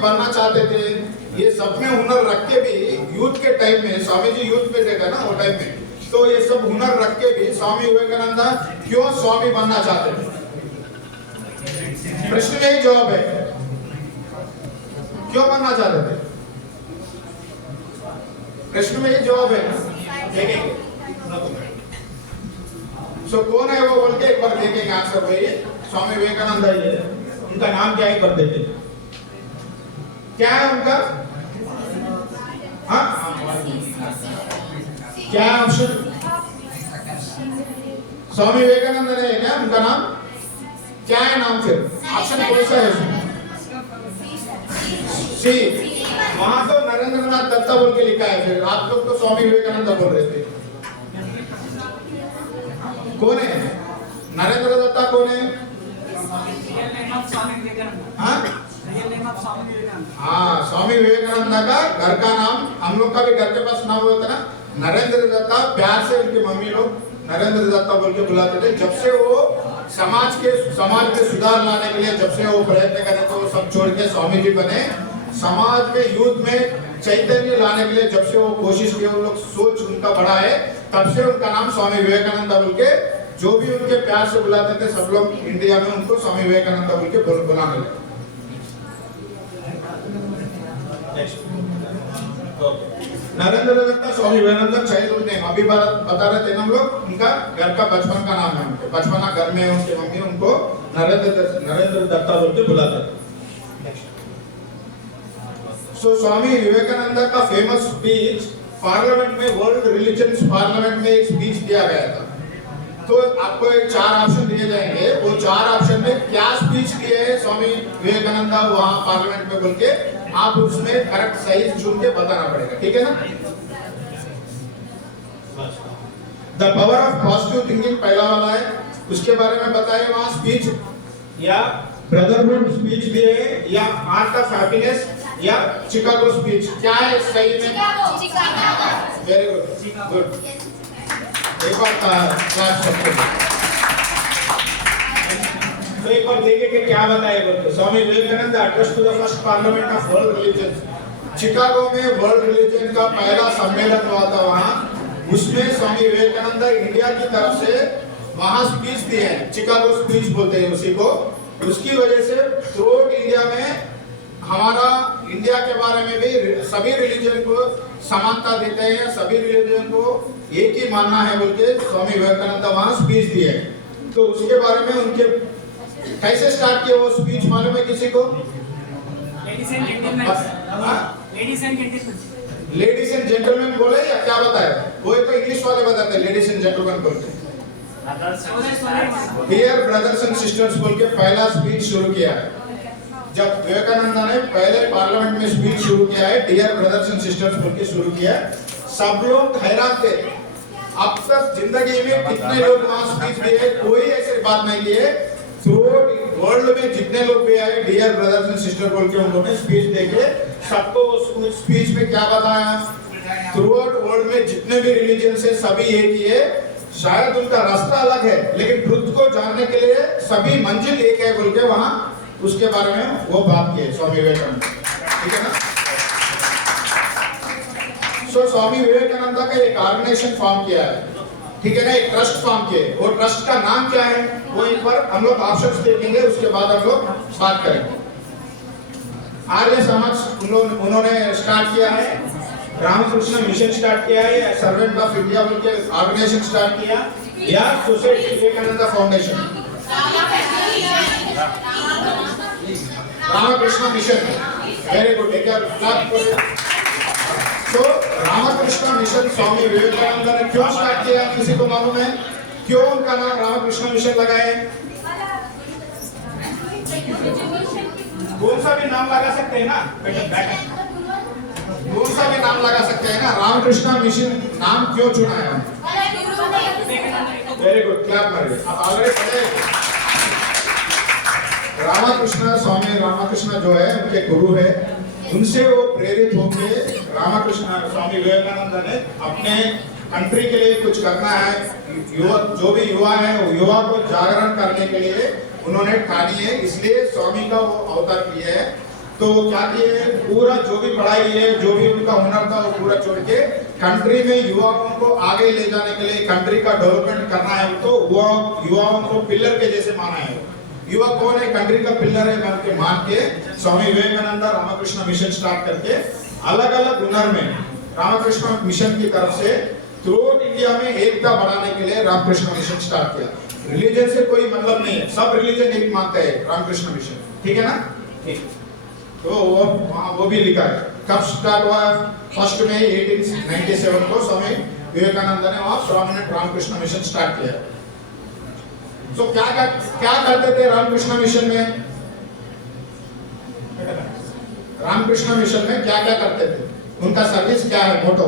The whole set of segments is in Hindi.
बनना चाहते थे, ये सब में हुनर रख के भी यूथ के टाइम में, स्वामी जी यूथ में थे ना वो टाइम में, तो ये सब हुनर रख के भी स्वामी विवेकानंद क्यों स्वामी बनना चाहते थे? प्रश्न में ही जवाब है, क्यों बनना चाहते थे? प्रश्न में ही जवाब है ना, देखेंगे। सो कौन है वो बोल के एक बार देखेंगे आंसर। भाई स्वामी विवेकानंद है, उनका नाम क्या है कर देते, क्या है उनका? हाँ क्या है ऑप्शन? स्वामी विवेकानंद है क्या उनका नाम? क्या है नाम? फिर ऑप्शन कौन सा है? सी। वहां तो नरेंद्रनाथ दत्ता बोल के लिखा है, फिर आप लोग तो स्वामी विवेकानंद बोल रहे थे। कौन है नरेंद्र दत्ता? कौन है? हाँ स्वामी विवेकानंद का घर का नाम, हम लोग का भी घर के पास नाम होता ना नरेंद्र दत्ता, प्यार से उनकी मम्मी लोग नरेंद्र दत्ता बोल के बुलाते थे। जब से वो समाज के सुधार लाने के लिए जब से वो प्रयत्न करे तो सब छोड़ के स्वामी जी बने। समाज में यूथ में चैतन्य लाने के लिए जब से वो कोशिश किए, वो लोग सोच उनका बड़ा है, तब से उनका नाम स्वामी विवेकानंद बोल के जो भी उनके प्यार से बुलाते थे सब लोग इंडिया में उनको स्वामी विवेकानंद बोल के बुलाने लगे। नरेंद्र दत्ता स्वामी विवेकानंद चाइल्डहुड नेम, अभी बता रहे थे हम लोग, उनका घर का बचपन का नाम है, उनके बचपन घर में उनके मम्मी उनको नरेंद्र दत्ता बोल के बुलाते थे। सो स्वामी विवेकानंद का फेमस स्पीच पार्लियामेंट में, वर्ल्ड रिलीजन्स पार्लियामेंट में एक स्पीच दिया गया था। तो आपको एक 4 ऑप्शन दिए जाएंगे, वो 4 ऑप्शन में क्या स्पीच दिए है स्वामी विवेकानंद वहां पार्लियामेंट में बोल के आप उसमें करेक्ट सही चुन के बताना पड़ेगा, ठीक है ना? The power of positive thinking पहला वाला है, उसके बारे में बताए वहां स्पीच, या ब्रदरहुड स्पीच दिए या आर्ट ऑफ हैप्पीनेस या चिकागो स्पीच, क्या है सही में? Very good. एक बार क्लास सबको तो एक बार देखें कि क्या बताए बोलते। Swami Vivekananda address to the first parliament of world religion, Chicago में वर्ल्ड रिलीजन का पहला सम्मेलन हुआ था वहां, उसमें स्वामी विवेकानंद इंडिया की तरफ से वहां स्पीच दिए हैं, चिकागो स्पीच बोलते हैं उसी को। उसकी वजह से थ्रूआउट इंडिया में हमारा इंडिया के बारे में भी सभी रिलीजन को समानता देते हैं, सभी रिलीजन को एक ही मानना है बोल के स्वामी विवेकानंद वहां स्पीच दिए। तो उसके बारे में उनके कैसे स्टार्ट किया वो स्पीच मालूम है किसी को? लेडीज एंड जेंटलमैन बोले या क्या बताया? वो तो इंग्लिश वाले बताते हैं लेडीज एंड जेंटलमैन बोलते। डियर ब्रदर्स एंड सिस्टर्स बोल के पहला स्पीच शुरू किया है। जब विवेकानंद ने पहले पार्लियामेंट में स्पीच शुरू किया है, डियर ब्रदर्स एंड सिस्टर्स बोल के शुरू किया, सब लोग हैरान थे। अब तक जिंदगी में कितने लोग वहां स्पीच दिए, कोई ऐसी बात नहीं किए। थ्रूआउट वर्ल्ड में जितने लोग भी आए डियर ब्रदर्स एंड सिस्टर बोल के उन्होंने स्पीच देके सबको उस स्पीच में क्या बताया? थ्रूआउट वर्ल्ड में जितने भी रिलीजन से सभी एक ही है, शायद उनका रास्ता अलग है लेकिन ट्रुथ को जानने के लिए सभी मंजिल एक है बोल के वहां उसके बारे में वो बात की स्वामी विवेकानंद, ठीक है ना? सो स्वामी विवेकानंद का एक ऑर्गेनाइजेशन फॉर्म किया है, ठीक है ना, एक ट्रस्ट फॉर्म किए। वो ट्रस्ट का नाम क्या है वो एक बार हम लोग ऑप्शंस देखेंगे, उसके बाद हम लोग बात करेंगे। आर्य समाज उन्होंने स्टार्ट किया है, रामकृष्ण मिशन स्टार्ट किया है, सर्वेंट ऑफ इंडिया बोल के ऑर्गेनाइजेशन स्टार्ट किया, या society Vivekananda foundation? Ramakrishna mission. Very good. तो रामकृष्ण मिशन स्वामी विवेकानंद ने क्यों स्टार्ट किया किसी को मालूम है? क्यों उनका नाम रामकृष्ण मिशन लगाए? कौन सा भी नाम लगा सकते हैं ना, कौन सा भी नाम लगा सकते हैं ना। रामकृष्ण मिशन नाम क्यों चुना है? वेरी गुड, क्लैप मारिए। आप ऑलरेडी पढ़े। रामकृष्ण स्वामी रामकृष्ण जो है उनके गुरु है, उनसे वो प्रेरित होकर रामकृष्ण स्वामी विवेकानंद ने अपने कंट्री के लिए कुछ करना है, जो भी युवा है वो युवा को जागरण करने के लिए उन्होंने ठानी है, इसलिए स्वामी का वो अवतार किया है। तो क्या किए, पूरा जो भी पढ़ाई है, जो भी उनका हुनर था वो पूरा छोड़ के कंट्री में युवाओं को आगे ले जाने के लिए, कंट्री का डेवलपमेंट करना है, तो युवाओं को पिलर के जैसे माना है। युवा कौन है, कंट्री का पिलर है मान के स्वामी विवेकानंद रामकृष्ण मिशन स्टार्ट करके अलग अलग हुनर में रामकृष्ण मिशन की तरफ से थ्रू इंडिया में एकता बढ़ाने के लिए रामकृष्ण मिशन स्टार्ट किया। रिलीजन से कोई मतलब नहीं है, सब रिलीजन एक मानते हैं रामकृष्ण मिशन, ठीक है ना? ठीक, तो वो भी लिखा है कब स्टार्ट हुआ। 1 मई 1897 को स्वामी विवेकानंद ने वहां परमानेंट रामकृष्ण मिशन स्टार्ट किया। तो क्या करते थे रामकृष्ण मिशन में? रामकृष्ण मिशन में क्या क्या करते थे, उनका सर्विस क्या है, मोटो?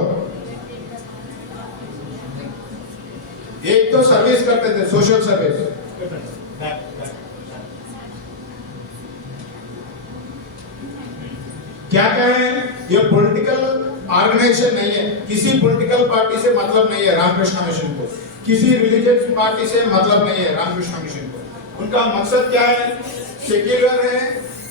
एक तो सर्विस करते थे, सोशल सर्विस। क्या क्या है ये? पॉलिटिकल ऑर्गेनाइजेशन नहीं है, किसी पॉलिटिकल पार्टी से मतलब नहीं है रामकृष्ण मिशन को, किसी रिलीजियस पार्टी से मतलब नहीं है रामकृष्ण मिशन को। उनका मकसद क्या है? सेक्युलर है,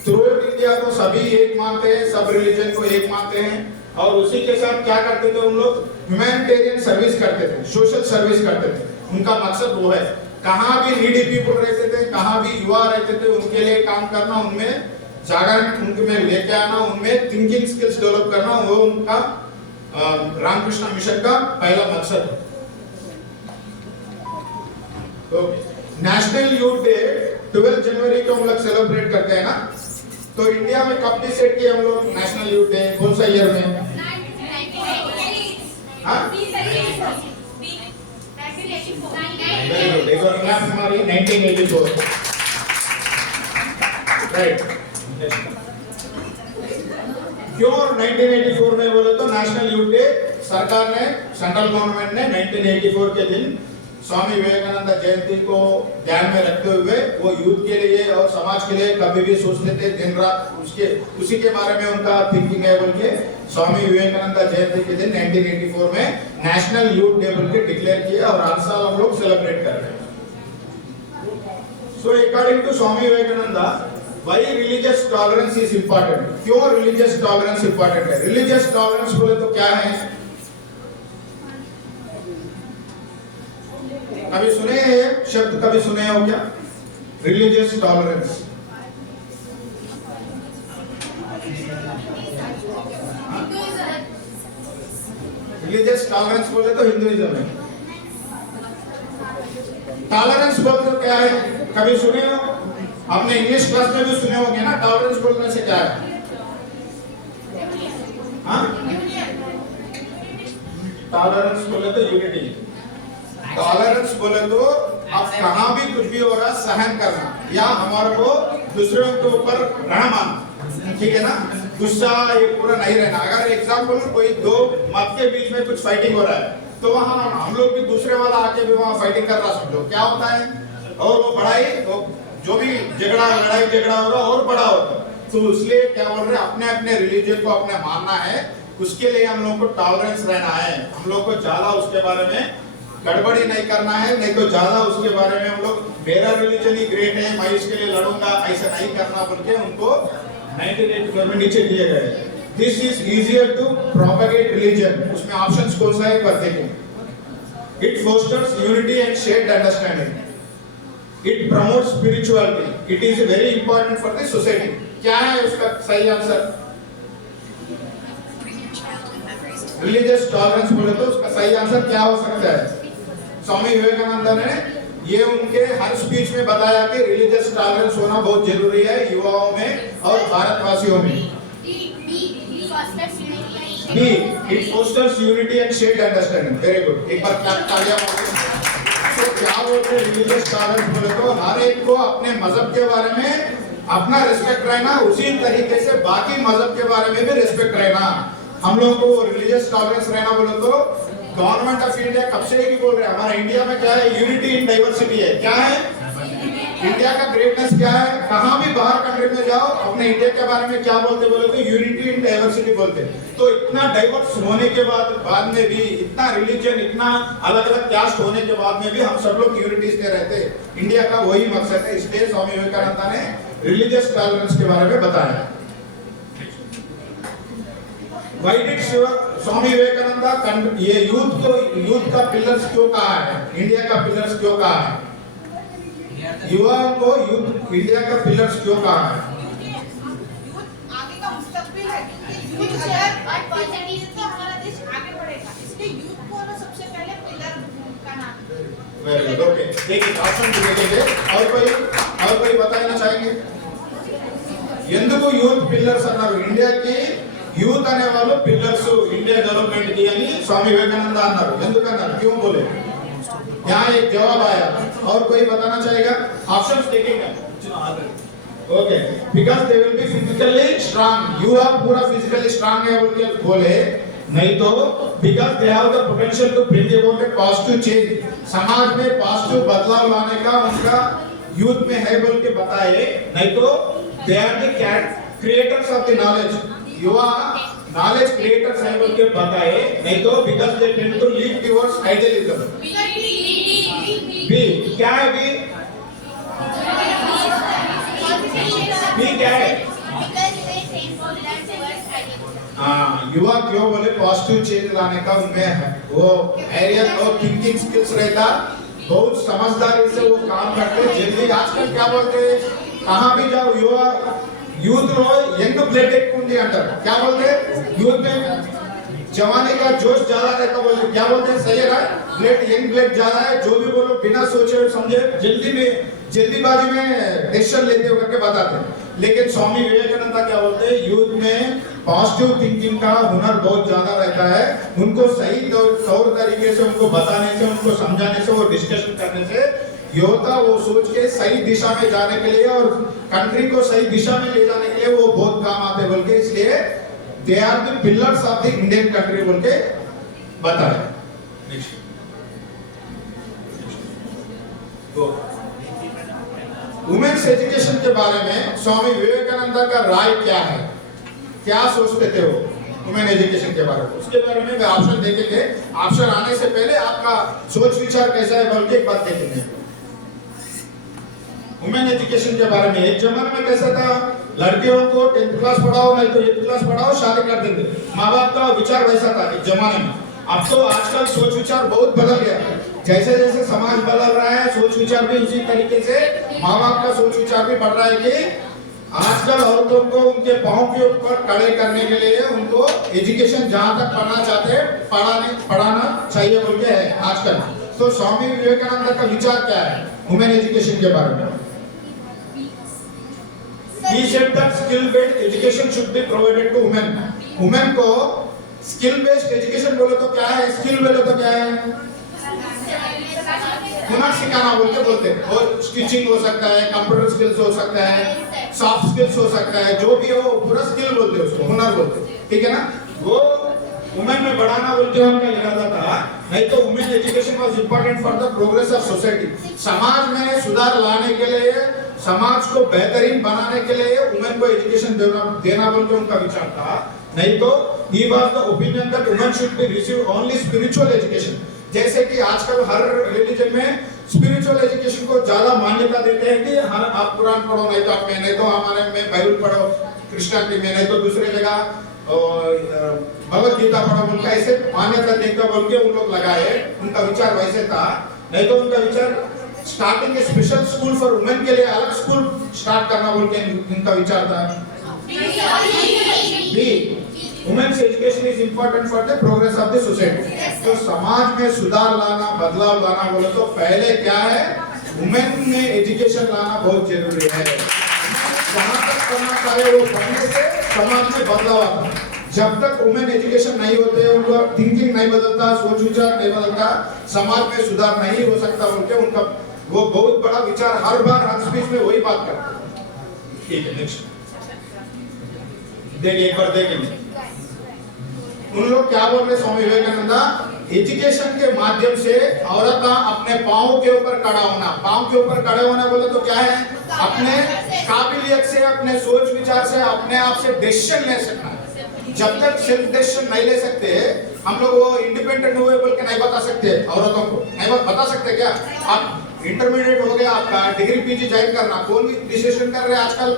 थ्रू इंडिया को सभी एक मानते हैं, सब रिलीजन को एक मानते हैं, और उसी के साथ क्या करते थे उन लोग? ह्यूमैनिटेरियन सर्विस करते थे, सोशल सर्विस करते थे। उनका मकसद वो है, कहां भी नीडी पीपल रहते थे, कहां भी युवा रहते थे, उनके लिए काम करना, उनमें जागरण उनके में लेके आना, उनमें थिंकिंग स्किल्स डेवलप करना, वो उनका रामकृष्ण मिशन का पहला मकसद है। तो नेशनल यूथ डे 12 जनवरी को हम लोग सेलिब्रेट करते हैं ना, तो इंडिया में कब डिसाइड किया हम लोग नेशनल यूथ डे, कौन सा ईयर में? वेरी गुड, एक और क्लास हमारी 1984, राइट। क्यों 1984 में बोले तो नेशनल यूथ डे सरकार ने, सेंट्रल गवर्नमेंट ने 1984 के दिन स्वामी विवेकानंद जयंती को ध्यान में रखते हुए वो यूथ के लिए और समाज के लिए कभी भी सोचते थे, दिन रात उसी के बारे में उनका थिंकिंग है बोल के स्वामी विवेकानंद जयंती के दिन 1984 में नेशनल यूथ डे बोल के डिक्लेयर किया, और हर साल हम लोग सेलिब्रेट कर रहे हैं। So according to Swami Vivekananda, why religious tolerance is important? क्यों religious tolerance important है? religious tolerance बोले तो क्या है? कभी सुने हैं शब्द, कभी सुने हो क्या? religious tolerance, religious tolerance बोले तो हिंदुइज्म है। टॉलरेंस बोले तो क्या है? कभी सुने हो? आपने इंग्लिश क्लास में भी सुने होंगे ना, टॉलरेंस बोलने से क्या है? हाँ, टॉलरेंस बोले तो यूनिटी, टॉलरेंस बोले तो आप कहां भी कुछ भी हो रहा सहन करना, या हमारे को दूसरों के ऊपर रहना मानना, ठीक है ना? गुस्सा ये पूरा नहीं रहना। अगर एग्जाम्पल कोई दो मत के बीच में कुछ फाइटिंग हो रहा है, तो वहां हम लोग भी दूसरे वाला आके भी वहां फाइटिंग कर रहा, समझो क्या होता है? और वो बढ़ाई, जो भी लड़ाई झगड़ा हो रहा और बड़ा होता है। तो इसलिए क्या बोल रहे हैं, अपने अपने रिलीजन को अपने मानना है, उसके लिए हम लोग को टॉलरेंस रहना है। हम लोग को ज्यादा उसके बारे में गड़बड़ी नहीं करना है, नहीं तो ज्यादा उसके बारे में हम लोग मेरा रिलीजन ही ग्रेट है, मैं इसके लिए लड़ूंगा, ऐसा नहीं करना बोल के उनको 1984 में नीचे दिए गए। This is easier to propagate religion. उसमें ऑप्शंस कौन सा है कर देखें। It fosters unity and shared understanding, it promotes spirituality, it is very important for the society। क्या है उसका सही आंसर? religious tolerance बोले तो उसका सही आंसर क्या हो सकता है? स्वामी विवेकानंद ने ये उनके हर स्पीच में बताया कि religious tolerance होना बहुत जरूरी है युवाओं में और भारतवासियों में। it fosters unity and shared understanding, very good, एक बार क्लैप तालियां मारो। तो क्या बोलते हैं रिलीजियस टॉलरेंस बोले तो हर एक को अपने मजहब के बारे में अपना रिस्पेक्ट रहना, उसी तरीके से बाकी मजहब के बारे में भी रिस्पेक्ट रहना। हम लोग को रिलीजियस टॉलरेंस रहना बोले तो गवर्नमेंट ऑफ इंडिया कब से ही बोल रहे हैं, हमारा इंडिया में क्या है? यूनिटी इन डाइवर्सिटी है। क्या है इंडिया का ग्रेटनेस? क्या है? कहां भी बाहर कंट्री में जाओ, अपने इंडिया के बारे में क्या बोलते बोले तो यूनिटी इन डाइवर्सिटी बोलते। तो इतना डाइवर्स होने के बाद में भी, इतना रिलीजन, इतना अलग अलग कास्ट होने के बाद में भी हम सब लोग यूनिटी से रहते। इंडिया का वही मकसद है, इसलिए स्वामी विवेकानंद ने रिलीजियस टॉलरेंस के बारे में बताया। Why did स्वामी विवेकानंद ये यूथ का पिलर्स क्यों कहा है, इंडिया का पिलर्स क्यों कहा है, युवाओं को यूथ इंडिया का पिलर्स क्यों कहा है? आगे का मुस्तकबिल है, क्योंकि अगर पॉजिटिव तो हमारा देश आगे बढ़ेगा, इसलिए यूथ को ना सबसे पहले पिलर का नाम। Very good, okay. देखिए ऑप्शन देखेंगे और कोई बताना चाहेंगे? ఎందుకు యూత్ పిల్లర్స్ అన్నారు? ఇండియాకి యూత్ అనే వాళ్ళు పిల్లర్స్ ఇండియా డెవలప్మెంట్ కి అని स्वामी विवेकानंद అన్నారు. ఎందుకన్నారు? क्यों बोले? यहाँ एक जवाब आया और कोई बताना चाहेगा? ऑप्शंस देखेंगे okay, because they will be physically strong, युवा पूरा फिजिकली स्ट्रांग है बोले, नहीं तो because they have the potential to bring about a positive change, समाज में पॉजिटिव बदलाव लाने का उनका यूथ में है बोल के बताए, नहीं तो they are the creators of the knowledge, युवा नॉलेज क्रिएटर्स है बोल के बताए, नहीं तो because they tend to lead towards idealism. B क्या है? बी क्या है? युवा क्यों बोले पॉजिटिव चेंज लाने का उनमें है, वो एरिया और थिंकिंग स्किल्स रहता, बहुत समझदारी से वो काम करते, जल्दी आजकल क्या बोलते हैं, कहाँ भी जाओ युवा यूथ लो यंग ब्लड एक्कुंदी अंटाరు, क्या बोलते हैं यूथ में जवानी का जोश ज्यादा रहता, बोलते क्या बोलते हैं, सही है ना, ब्लड यंग ब्लड ज्यादा है, जो भी बोलो बिना सोचे समझे जल्दीबाजी में डिसीजन लेते हो करके बताते हैं। लेकिन स्वामी विवेकानंद क्या बोलते हैं, यूथ में पॉजिटिव थिंकिंग का हुनर बहुत ज्यादा रहता है, उनको सही तौर तरीके से उनको बताने से, उनको समझाने से, वो डिस्कशन करने से युवता वो सोच के सही दिशा में जाने के लिए और कंट्री को सही दिशा में ले जाने के लिए वो बहुत काम आते बोल के, इसलिए they are the pillars of the Indian country बोल के बताया। वुमेन्स एजुकेशन के बारे में स्वामी विवेकानंद का राय क्या है, क्या सोचते थे वो वुमेन एजुकेशन के बारे में, उसके बारे में ऑप्शन देखेंगे। ऑप्शन आने से पहले आपका सोच विचार कैसा है बोल के एक बात देखेंगे। वुमेन एजुकेशन के बारे में एक जमाने में कैसा था, लड़कियों को 10th क्लास पढ़ाओ नहीं तो 8th क्लास पढ़ाओ, शादी कर देंगे, माँ बाप का विचार वैसा था एक जमाने में। अब तो आजकल सोच विचार बहुत बदल गया, जैसे जैसे समाज बदल रहा है सोच विचार भी उसी तरीके से माँ बाप का सोच विचार भी बढ़ रहा है कि आजकल औरतों को उनके पांव के ऊपर खड़े करने के लिए उनको एजुकेशन जहाँ तक पढ़ना चाहते हैं पढ़ाना चाहिए बोल के है आजकल। तो स्वामी विवेकानंद का विचार क्या है वुमेन एजुकेशन के बारे में? He said that skill-based education should be provided to women. Women को skill-based education बोले तो क्या है, skill बोले तो क्या है, हुनर सिखाना बोल के बोलते हैं, और स्टिचिंग हो सकता है, कंप्यूटर स्किल्स हो सकता है, सॉफ्ट स्किल्स हो सकता है, जो भी हो पूरा स्किल बोलते हैं उसको, हुनर बोलते हैं, ठीक है ना। वो वुमेन में बढ़ाना बोल के उनका इरादा था, नहीं तो women education was important for the progress of society, समाज में सुधार लाने के लिए, समाज को बेहतरीन बनाने के लिए वुमेन को एजुकेशन देना बोल के उनका विचार था। नहीं तो he was the opinion that women should be receive only spiritual education, जैसे कि आजकल हर रिलीजन में स्पिरिचुअल एजुकेशन को ज्यादा मान्यता देते हैं कि हर आप कुरान पढ़ो नहीं तो आप में, नहीं तो हमारे में बाइबल पढ़ो क्रिश्चियनिटी में, नहीं तो दूसरे जगह भगवत गीता पढ़ो, उनका ऐसे मान्यता देता बोल के उन लोग लगाए, उनका विचार वैसे था। नहीं तो उनका विचार starting A special school for women के लिए अलग स्कूल स्टार्ट करना बोल के उनका विचार था। B women's education is important for the progress of the society, तो समाज में सुधार लाना, बदलाव लाना बोले तो पहले क्या है, वुमेन में एजुकेशन लाना बहुत जरूरी है। जहाँ तक करना चाहे वो पढ़ने से समाज में बदलाव आता, जब तक वुमेन एजुकेशन नहीं होते, उनका थिंकिंग नहीं बदलता, सोच विचार नहीं बदलता, समाज में सुधार नहीं हो सकता बोल के उनका वो बहुत बड़ा विचार हर बार हर स्पीच में वही बात करते। ठीक है, नेक्स्ट देखिए, एक बार देखेंगे उन लोग क्या बोल रहे स्वामी विवेकानंद, एजुकेशन के माध्यम से औरत अपने पांव के ऊपर खड़ा होना, पांव के ऊपर खड़े होना बोले तो क्या है, अपने काबिलियत से, अपने सोच विचार से, अपने आप से डिसीजन ले सकना। जब तक सेल्फ डिसीजन नहीं ले सकते हम लोग, वो इंडिपेंडेंट हुए बोल के नहीं बता सकते, औरतों को नहीं बता सकते क्या। आप इंटरमीडिएट हो गया, आपका डिग्री पीजी ज्वाइन करना, कौन भी डिसीजन कर रहे हैं आजकल,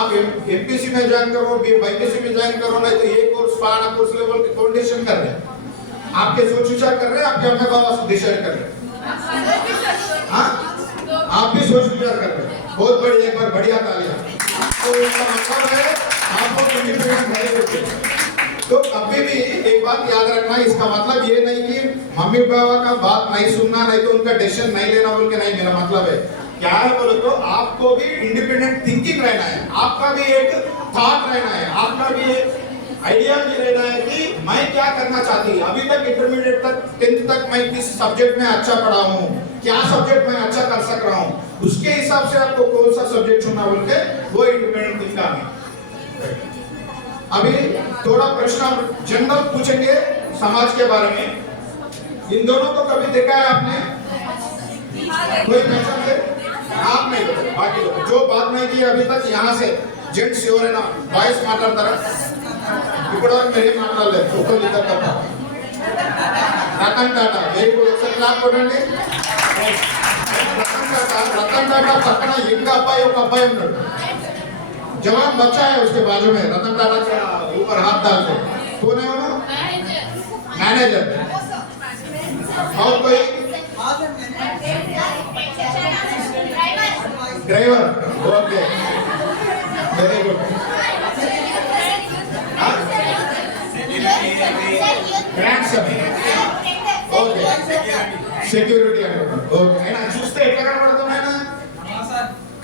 आप एमपीसी में ज्वाइन करो, बीपीसी में ज्वाइन करो, नहीं तो ये कोर्स पाना कोर्स लेवल के कौन डिसीजन कर रहे हैं? आपके सोच विचार कर रहे हैं, आपके अम्मा बाबा डिसाइड कर रहे हैं? हाँ, आप भी सोच विचार कर रहे हैं। बहुत बढ़िया, एक बार बढ़िया तालियां। तो इसका मतलब है आप लोग इंडिपेंडेंट नहीं होते। तो कभी भी एक बात याद रखना, इसका मतलब ये नहीं कि मम्मी पापा का बात नहीं सुनना, नहीं तो उनका डिसीजन नहीं लेना बोल के नहीं। मेरा मतलब है क्या है बोलो तो आपको भी इंडिपेंडेंट थिंकिंग रहना है, आपका भी एक थॉट रहना है, आपका भी एक आइडिया भी रहना है कि मैं क्या करना चाहती हूँ। अभी तक इंटरमीडिएट तक 10th तक मैं किस सब्जेक्ट में अच्छा पढ़ा हूँ, क्या सब्जेक्ट में अच्छा कर सक रहा हूँ, उसके हिसाब से आपको कौन सा सब्जेक्ट चुनना बोल के वो इंडिपेंडेंट थिंकिंग है। अभी थोड़ा प्रश्न जनरल पूछेंगे समाज के बारे में। इन दोनों को कभी देखा है आपने? कोई पहचान है? आप नहीं बोलो, बाकी लोग जो बात नहीं की अभी तक यहाँ से जेंट्स ఎవరైనా వాయిస్ మాట్లాడతారా? ఇప్పుడు వరకు మీరేం మాట్లాడలేదు, ఫోటోలు ఇద్దరు తప్ప. రతన్ టాటా వెరీ గుడ్, ఒకసారి క్లాప్ కొట్టండి. रतन टाटा पక్కన ఇంకా అబ్బాయి ఒక అబ్బాయి ఉన్నాడు, जवान बच्चा है उसके बाजू में, रतन टाटा के ऊपर हाथ डाल के. कौन है वो? मैनेजर. और कोई? Driver. Okay, very good. Grandson. Okay, security okay. అయినా చూస్తే ఎట్లా కనబడుతున్నాయనా?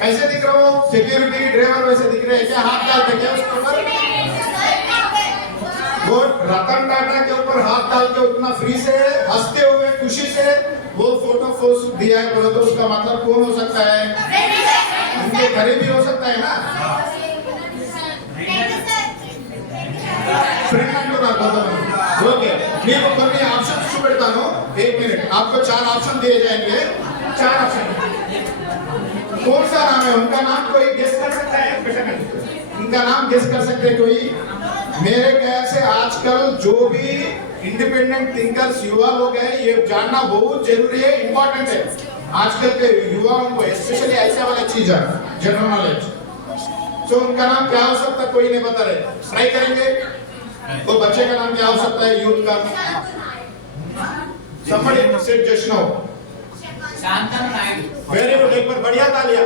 कैसे दिख रहा हो? सिक्योरिटी ड्राइवर वैसे दिख रहे हैं क्या? हाथ डालते क्या उसके ऊपर? वो रतन टाटा के ऊपर हाथ डाल के उतना फ्री से हंसते हुए खुशी से वो फोटो पोस्ट दिया है बोलो तो उसका मतलब कौन हो सकता है? उनके करीबी हो सकता है ना? फ्रेंड అంటున్నారు కొంతమంది. ఓకే, మీకు కొన్ని ఆప్షన్స్ చూపెడతాను. 1 मिनट, आपको 4 ऑप्शन दिए जाएंगे. 4 ऑप्शन, कौन सा नाम है? उनका नाम कोई गेस कर सकता है? उनका नाम गेस कर सकते हैं कोई? मेरे ख्याल से आजकल जो भी इंडिपेंडेंट थिंकर्स युवा लोग हैं ये जानना बहुत जरूरी है, इंपॉर्टेंट है. आजकल के युवाओं को स्पेशली ऐसा वाला चीज है जनरल नॉलेज. तो उनका नाम क्या हो सकता है? कोई नहीं बता रहे. ट्राई करेंगे. वो बच्चे का नाम क्या हो सकता है? यूथ का somebody said just now. Shantanu Naidu. Very good, एक बार बढ़िया तालियां.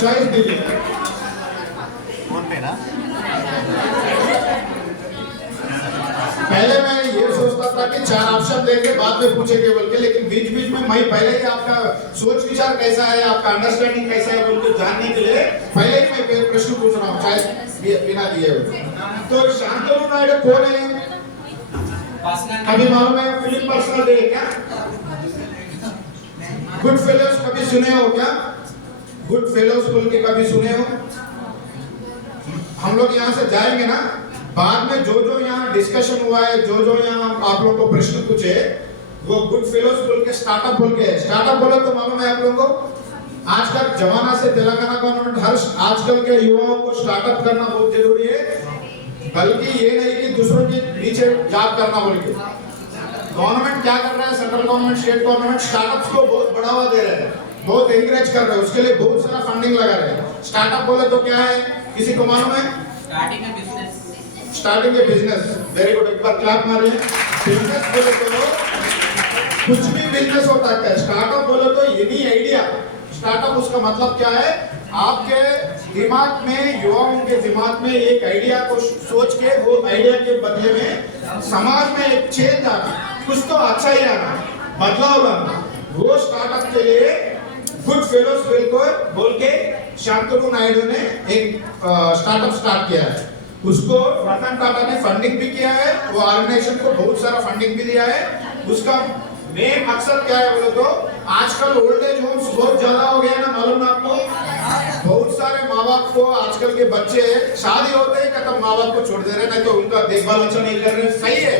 चॉइस दीजिए. फोन पे ना? पहले मैं ये सोचता था कि 4 ऑप्शन देंगे बाद में पूछेंगे बोल के, लेकिन बीच बीच में मैं पहले ही आपका सोच विचार कैसा है, आपका अंडरस्टैंडिंग कैसा है बोल के जानने के लिए पहले ही मैं प्रश्न पूछ रहा हूँ चॉइस बिना दिए हुए. तो शांतनु नायडू कौन है? अभी मालूम है? फिल्म पर्सनल डे क्या? गुड फेलोज कभी सुने हो क्या? गुड फेलोज बोल के कभी सुने हो? हम लोग यहाँ से जाएंगे ना, बाद में जो जो यहाँ डिस्कशन हुआ है, जो जो यहाँ आप लोग को प्रश्न पूछे, वो गुड फेलोज बोल के स्टार्टअप बोल के. स्टार्टअप बोले तो मालूम है आप लोगों को? आज का जमाना से तेलंगाना गवर्नमेंट हर आजकल के युवाओं को स्टार्टअप करना बहुत जरूरी है, बल्कि ये नहीं कि दूसरों के नीचे जॉब करना बोल के. गवर्नमेंट क्या कर रहा है? Central government, state government startups को बहुत बढ़ावा दे रहे हैं, बहुत एनकरेज कर रहे हैं, उसके लिए बहुत सारा फंडिंग लगा रहे हैं. स्टार्टअप बोले तो क्या है? किसी को मालूम है? स्टार्टिंग में बिजनेस. स्टार्टिंग ए बिजनेस. वेरी गुड, एक बार क्लैप मारिए. बिजनेस बोले तो कुछ भी बिजनेस हो सकता है. स्टार्टअप बोले तो एनी आइडिया. स्टार्टअप उसका मतलब क्या है? आपके दिमाग में, युवाओं के दिमाग में एक आइडिया को सोच के वो आइडिया के बदले में समाज में एक चेंज आना, कुछ तो अच्छा ही आना, बदलाव लाना. वो स्टार्टअप के लिए गुड फेलोज बोल के शांतनु नायडू ने एक स्टार्टअप स्टार्ट किया है. उसको रतन टाटा ने फंडिंग भी किया है, वो ऑर्गेनाइजेशन को बहुत सारा फंडिंग भी दिया है. उसका मेन मकसद क्या है बोलो तो आजकल ओल्ड एज होम्स बहुत ज्यादा हो गया ना, मालूम है आपको? बहुत सारे माँ बाप को आजकल के बच्चे शादी होते ही खत्म माँ बाप को छोड़ दे रहे, नहीं तो उनका देखभाल अच्छा नहीं कर रहे. सही है,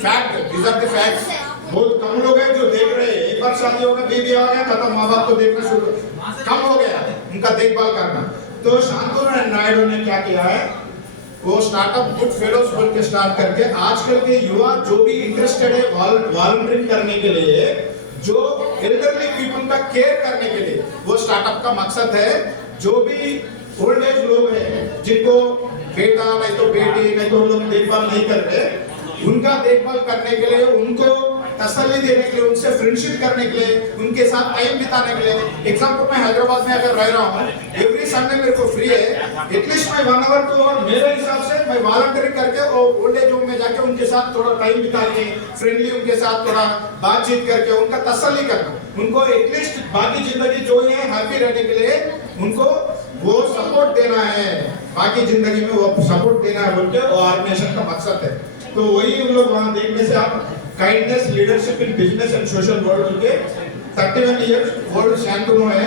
fact, these are the facts. बहुत कम लोग हैं जो देख रहे हैं. एक बार शादी हो गया, बेबी आ गया, खत्म, माँ बाप को देखना शुरू कम हो गया उनका देखभाल करना. तो शांतनु नायडू ने क्या किया है? वो स्टार्टअप गुड फेलोज बोल के स्टार्ट करके आजकल के युवा जो भी इंटरेस्टेड है वॉलंटियरिंग करने के लिए, जो एल्डरली पीपल का केयर करने के लिए, वो स्टार्टअप का मकसद है. जो भी ओल्ड एज लोग हैं जिनको बेटा नहीं तो बेटी नहीं तो लोग देखभाल नहीं कर रहे, उनका देखभाल करने के लिए, उनको तसल्ली देने के लिए, उनसे फ्रेंडशिप करने के लिए, उनके साथ टाइम बिताने के लिए। एग्जाम्पल मैं हैदराबाद में अगर रह रहा हूँ, एवरी संडे मेरे को फ्री है, एटलीस्ट मैं 1 आवर 2 आवर मेरे हिसाब से मैं वॉलंटियरिंग करके और ओल्ड एज होम में जाके उनके साथ थोड़ा टाइम बिता के फ्रेंडली उनके साथ थोड़ा बातचीत करके उनका तसल्ली करना, उनको एटलीस्ट बाकी जिंदगी जो है हैप्पी रहने के लिए उनको वो सपोर्ट देना है, बाकी जिंदगी में वो सपोर्ट देना है बोल के वो ऑर्गेनाइजेशन का मकसद है। तो वही उन लोग वहाँ देखने से आप kindness leadership in business and social world के 31 इयर्स वर्ल्ड शांतनु है।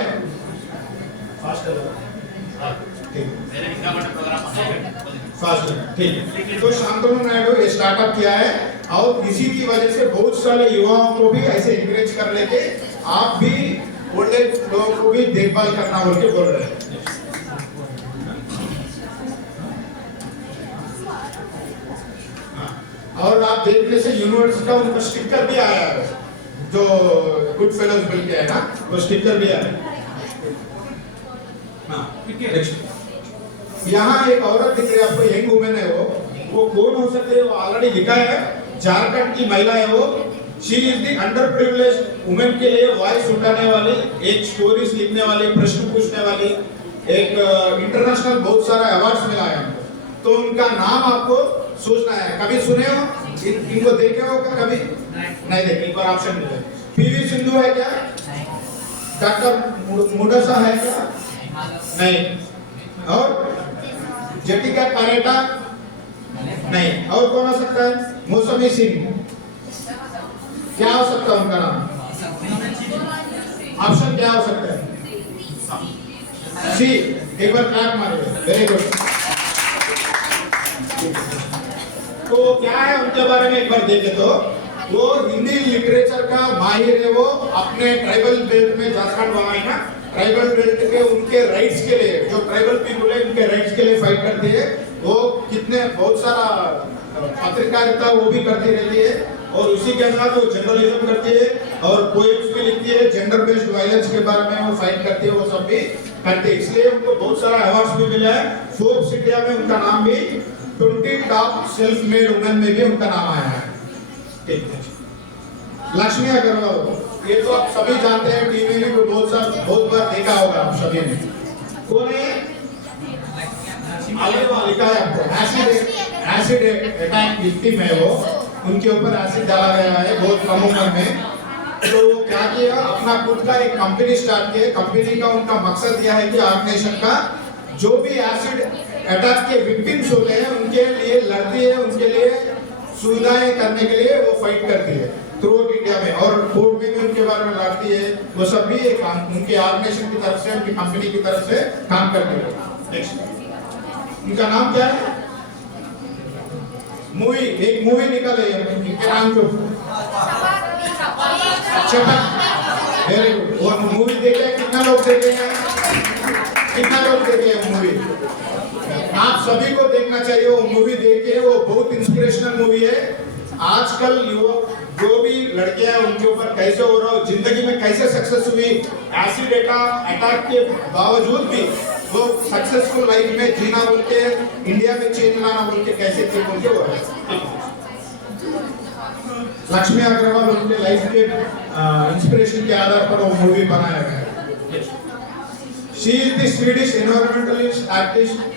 फास्ट ठीक है। तो शांतनु नायडू ये स्टार्टअप किया है और इसी की वजह से बहुत सारे युवाओं को भी ऐसे इंकरेज कर लेके आप भी ओल्ड एज लोगों को भी देखभाल करना बोल के बोल रहे हैं। और आप देखने से यूनिवर्सिटी का उनका स्टिकर भी आया है, जो गुड फेलोज बिल के है ना, वो स्टिकर भी आया है। यहाँ एक औरत दिख रही है आपको, यंग वुमेन है वो कौन हो सकते हैं? वो ऑलरेडी लिखा है, झारखंड की महिला है वो। She is the under privileged women के लिए वॉइस उठाने वाली, एक स्टोरीज लिखने वाली, प्रश्न पूछने वाली, एक इंटरनेशनल बहुत सारा अवार्ड्स मिला है हमको। तो उनका नाम आपको सोचना है। कभी सुने हो? इनको देखे हो क्या कभी? नहीं देखे। एक बार ऑप्शन मिले। पीवी सिंधु है क्या? डॉक्टर मुडसा है क्या? नहीं। और जटिका परेटा? नहीं। और कौन हो सकता है? मौसमी सिंह। क्या हो सकता है उनका नाम? ऑप्शन क्या हो सकता है? सी। एक बार क्लैप मारिए। Very good. तो क्या है उनके बारे में एक बार देखे तो वो हिंदी लिटरेचर का माहिर है। वो अपने ट्राइबल बेल्ट में, झारखंड वहाँ है ना, ट्राइबल बेल्ट के उनके राइट्स के लिए, जो ट्राइबल पीपल है उनके राइट्स के लिए फाइट करती है। वो कितने बहुत सारा पत्रकारिता वो भी करती रहती है और उसी के साथ वो जर्नलिज्म करती है और पोएम्स भी लिखती है, जेंडर बेस्ड वायलेंस के बारे में वो फाइट करती है, वो सब भी करती है। इसलिए उनको बहुत सारा अवार्ड्स भी मिला है। फोर्ब्स इंडिया में उनका नाम भी 20 टॉप सेल्फ मेड वुमेन में भी उनका नाम आया है। ठीक है। लक्ष्मी अग्रवाल, ये तो आप सभी जानते हैं, टीवी में बहुत बार देखा होगा आप सभी ने। कौन है? लिखा है आपको, एसिड अटैक विक्टिम है वो, उनके ऊपर एसिड डाला गया है बहुत कम उम्र में। तो क्या किया, अपना खुद का एक कंपनी स्टार्ट किया। कंपनी का उनका मकसद यह है कि ऑर्गेनाइजेशन का जो भी एसिड अटैक के विक्टिम्स होते हैं उनके लिए लड़ती है, उनके लिए सुविधाएं करने के लिए वो फाइट करती है थ्रू इंडिया में, और कोर्ट में भी उनके बारे में लड़ती है। वो सब भी एक उनके ऑर्गेनाइजेशन की तरफ से, उनकी कंपनी की तरफ से काम करती है। उनका नाम क्या है? मूवी, एक मूवी निकले इनके नाम जो वेरी गुड। वो मूवी देखे, कितना लोग देखे हैं? कितना लोग देखे हैं मूवी? आप सभी को देखना चाहिए वो मूवी। देखिए, वो बहुत इंस्पिरेशनल मूवी है। आजकल युवक जो भी लड़कियां हैं उनके ऊपर कैसे हो रहा है, जिंदगी में कैसे सक्सेस हुई, एसिड अटैक के बावजूद भी वो सक्सेसफुल लाइफ में जीना बोल के, इंडिया में चेंज लाना बोल के कैसे थे बोल के वो है। लक्ष्मी अग्रवाल उनके लाइफ के इंस्पिरेशन के आधार पर वो मूवी बनाया गया है। She is the Swedish environmentalist activist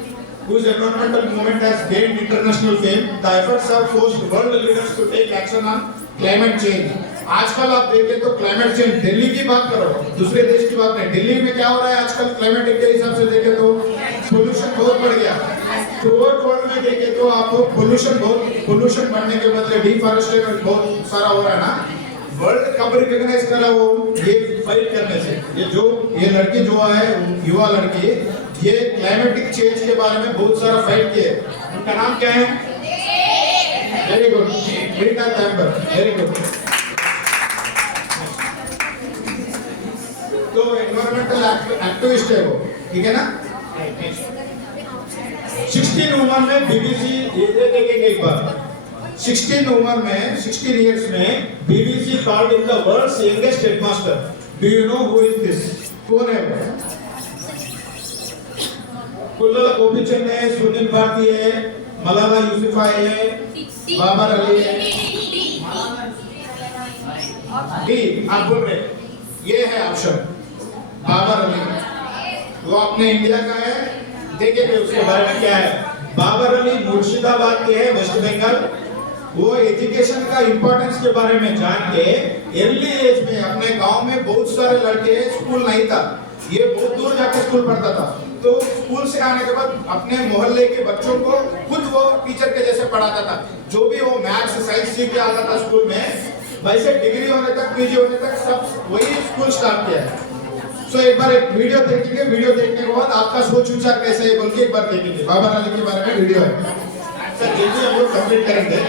whose environmental movement has gained international fame. The efforts have forced world leaders to take action on climate change. आजकल आप देखें तो क्लाइमेट चेंज, दिल्ली की बात करो, दूसरे देश की बात नहीं, दिल्ली में क्या हो रहा है आजकल क्लाइमेट के हिसाब से देखें तो पोल्यूशन बहुत बढ़ गया। थ्रूआउट वर्ल्ड में देखें तो आपको पोल्यूशन बढ़ने के बदले डिफॉरेस्टेशन बहुत सारा हो रहा है ना। वर्ल्ड कब रिकॉग्नाइज करा वो, ये फाइट करने से। ये लड़की जो है, युवा लड़की, ये क्लाइमेटिक चेंज के बारे में बहुत सारा फाइट किए। उनका नाम क्या है? Very good, Greta Thunberg. Very good. तो एनवायरमेंटल एक्टिविस्ट है वो, ठीक है ना। 16 उम्र में बीबीसी, ये देखेंगे एक बार, 16 उम्र में, 16 इयर्स में BBC called in the world's youngest headmaster. Do you know who is this? कौन है वो? पुल्ला गोपीचंद है, सुनील भारती है, मलाला यूसुफाई है, बाबर अली है। डी आप बोल रहे ये है ऑप्शन बाबर अली। वो अपने इंडिया का है, देखेंगे उसके बारे में क्या है। बाबर अली मुर्शिदाबाद के है, वेस्ट बंगाल। वो एजुकेशन का इंपॉर्टेंस के बारे में जान के अर्ली एज में अपने गांव में बहुत सारे लड़के स्कूल नहीं था, ये बहुत दूर जाके स्कूल पढ़ता था, तो स्कूल से आने के बाद अपने मोहल्ले के बच्चों को खुद वो टीचर के जैसे पढ़ाता था। जो भी वो मैथ्स साइंस सीख के आता था स्कूल में, वैसे डिग्री होने तक पीजी होने तक सब वही स्कूल स्टार्ट किया है। सो एक बार एक वीडियो देखेंगे, वीडियो देखने के बाद आपका सोच विचार कैसे है बोल के एक बार देखेंगे। बाबर अली के बारे में वीडियो है सर, जल्दी हम लोग कंप्लीट करेंगे।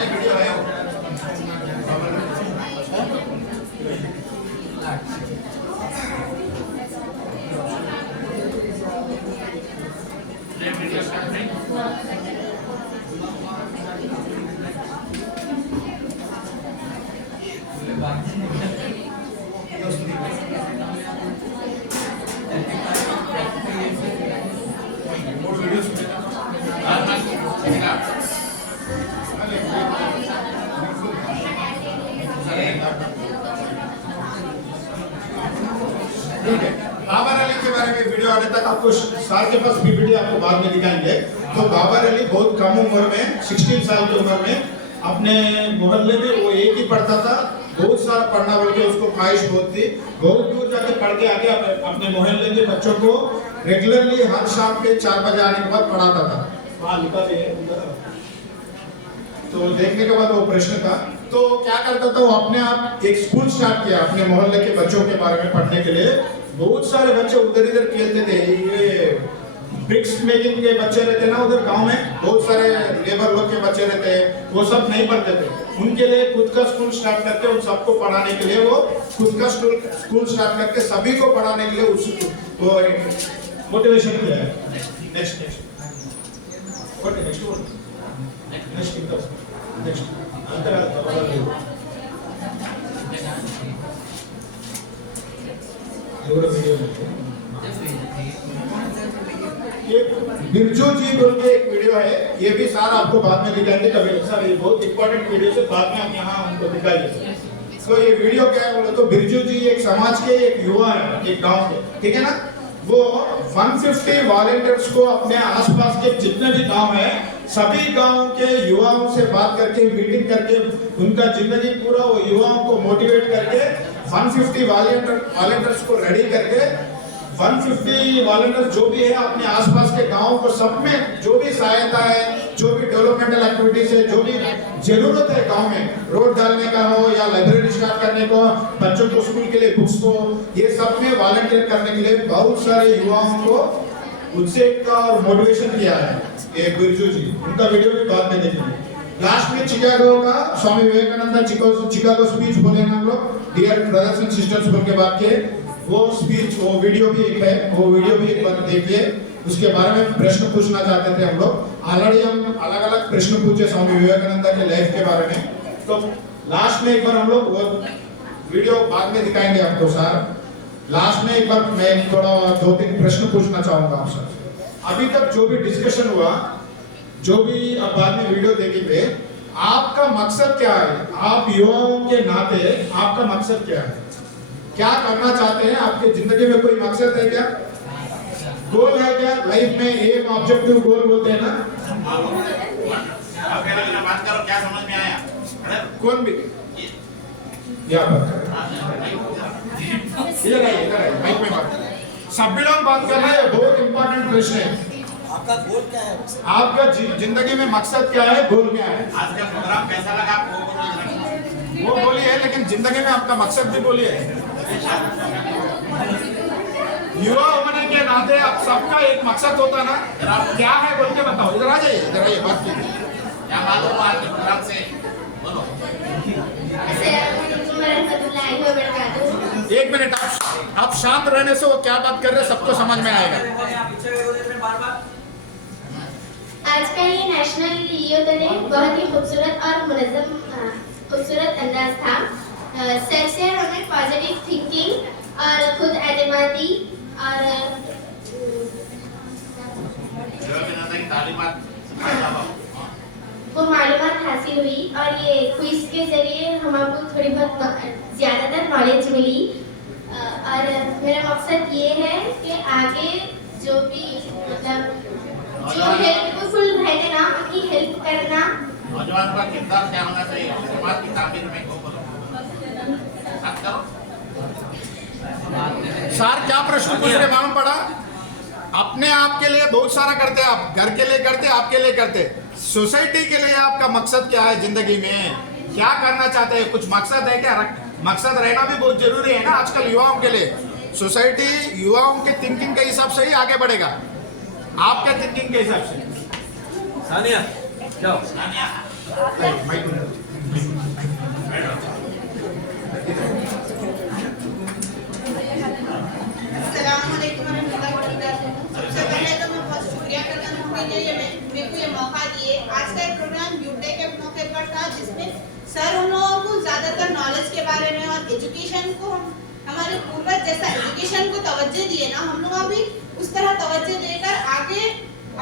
वीडियो है वो। ठीक है, बाबर अली के बारे में वीडियो आने तक आपको सर के पास पीपीटी आपको बाद में दिखाएंगे। तो बाबर अली बहुत कम उम्र में 16 साल की उम्र में अपने मोहल्ले में वो एक ही पढ़ता था, बहुत सारा पढ़ना बोल के उसको ख्वाहिश बहुत थी, बहुत दूर जाके पढ़ के आके अपने मोहल्ले के बच्चों को रेगुलरली हर शाम के 4 बजे आने के बाद पढ़ाता था। वहाँ लिखा भी है तो देखने के बाद वो प्रश्न था, तो क्या करता था वो अपने आप एक स्कूल स्टार्ट किया अपने मोहल्ले के बच्चों के बारे में पढ़ने के लिए। बहुत सारे बच्चे उधर इधर खेलते थे, ये ब्रिक्स मेकिंग के बच्चे रहते ना उधर गांव में, बहुत सारे लेबर लोग के बच्चे रहते हैं, वो सब नहीं पढ़ते थे, उनके लिए खुद का स्कूल स्टार्ट करके उन सबको पढ़ाने के लिए वो खुद का स्कूल स्टार्ट करके सभी को पढ़ाने के लिए उसको मोटिवेशन किया है। नेक्स्ट नेक्स्ट ये बिरजू जी बोल के एक वीडियो है, ये भी सारा आपको बाद में दिखाएंगे कभी। सर ये बहुत इंपॉर्टेंट वीडियो से बाद में हम यहाँ उनको दिखाएंगे। तो ये वीडियो क्या है बोले तो बिरजू जी एक समाज के एक युवा है, एक गांव के, ठीक है ना। वो 150 वॉलंटियर्स को अपने आसपास के जितने भी गांव हैं सभी गांव के युवाओं से बात करके मीटिंग करके उनका जिंदगी पूरा वो युवाओं को मोटिवेट करके 150 वॉलंटियर्स को रेडी करके 150 वॉलंटियर्स जो भी है अपने आसपास के गांव को सब में जो भी सहायता है, जो भी डेवलपमेंटल एक्टिविटीज है, जो भी जरूरत है गांव में, रोड डालने का हो या लाइब्रेरी स्टार्ट करने को, बच्चों को स्कूल के लिए बुक्स को, ये सब में वॉलंटियर करने के लिए बहुत सारे युवाओं को उत्साहित का और मोटिवेशन किया है ये बिरजू जी। उनका वीडियो भी बाद में देखेंगे। लास्ट में चिकागो का स्वामी विवेकानंद चिकागो स्पीच बोले हम लोग, डियर ब्रदर्स एंड सिस्टर्स बोल के बात किए, वो स्पीच वो वीडियो भी एक है, वो वीडियो भी एक बार देखिए। उसके बारे में प्रश्न पूछना चाहते थे हम लोग, ऑलरेडी हम अलग अलग प्रश्न पूछे स्वामी विवेकानंद के लाइफ के बारे में, तो लास्ट में एक बार हम लोग वो वीडियो बाद में दिखाएंगे आपको सर। लास्ट में एक बार मैं थोड़ा 2-3 प्रश्न पूछना चाहूंगा आपसे। अभी तक जो भी डिस्कशन हुआ, जो भी अब बाद में वीडियो देखेंगे, आपका मकसद क्या है? आप युवाओं के नाते आपका मकसद क्या है? क्या करना चाहते हैं? आपके जिंदगी में कोई मकसद है क्या? गोल है क्या लाइफ में? एम ऑब्जेक्टिव गोल बोलते हैं ना। आप बात करो, क्या समझ में आया? कौन भी यहाँ पर इधर आइए माइक में बात। सभी लोग बात कर रहे हैं, बहुत इंपॉर्टेंट प्रश्न है। आपका गोल क्या है? आपका जिंदगी में मकसद क्या है, गोल क्या है? आज का प्रोग्राम कैसा लगा आपको? वो बोलिए, लेकिन जिंदगी में आपका मकसद भी बोलिए। युवा होने के नाते आप सबका एक मकसद होता ना, क्या है बोल के बताओ। इधर आ जाइए, इधर आइए, बात कीजिए। क्या मालूम हुआ आपके प्रोग्राम से? बोलो। एक मिनट, आप शांत रहने से वो क्या बात कर रहे हैं सबको समझ में आएगा। आज का ये नेशनल यूथ डे बहुत ही खूबसूरत और मुनज़्ज़म खूबसूरत अंदाज था। सर से हमें पॉजिटिव थिंकिंग और खुद एतमादी और तालीमात वो मालूमात हासिल हुई और ये क्विज के जरिए हम आपको थोड़ी बहुत ज़्यादातर नॉलेज मिली। और मेरा मकसद ये है कि आगे जो भी मतलब जो हेल्पफुल रहते ना उनकी हेल्प करना। नौजवान का किरदार क्या होना चाहिए समाज की तामीर में? बोलो। बात करो। सर क्या प्रश्न पूछ रहे मालूम पड़ा? अपने आप के लिए बहुत सारा करते हैं, आप घर के लिए करते, आपके लिए करते, सोसाइटी के लिए आपका मकसद क्या है जिंदगी में? क्या करना चाहते हैं? कुछ मकसद है क्या? मकसद रहना भी बहुत जरूरी है ना आजकल युवाओं के लिए। सोसाइटी युवाओं के थिंकिंग के हिसाब से ही आगे बढ़ेगा, आपके थिंकिंग के हिसाब से। सानिया जाओ। अस्सलामुअलैकुम वरहमतुल्लाहि वबरकातुहू। सबसे पहले तो मैं बहुत शुक्रिया करता हूँ कि मेरे को ये मौका दिए। आज का प्रोग्राम यूथ डे के मौके पर था, जिसमें सर उन लोगों को ज़्यादातर नॉलेज के बारे में और एजुकेशन को, हमारे पूर्वज जैसा एजुकेशन को तवज्जो दिए ना, हम लोग भी उस तरह तवज्जो देकर आगे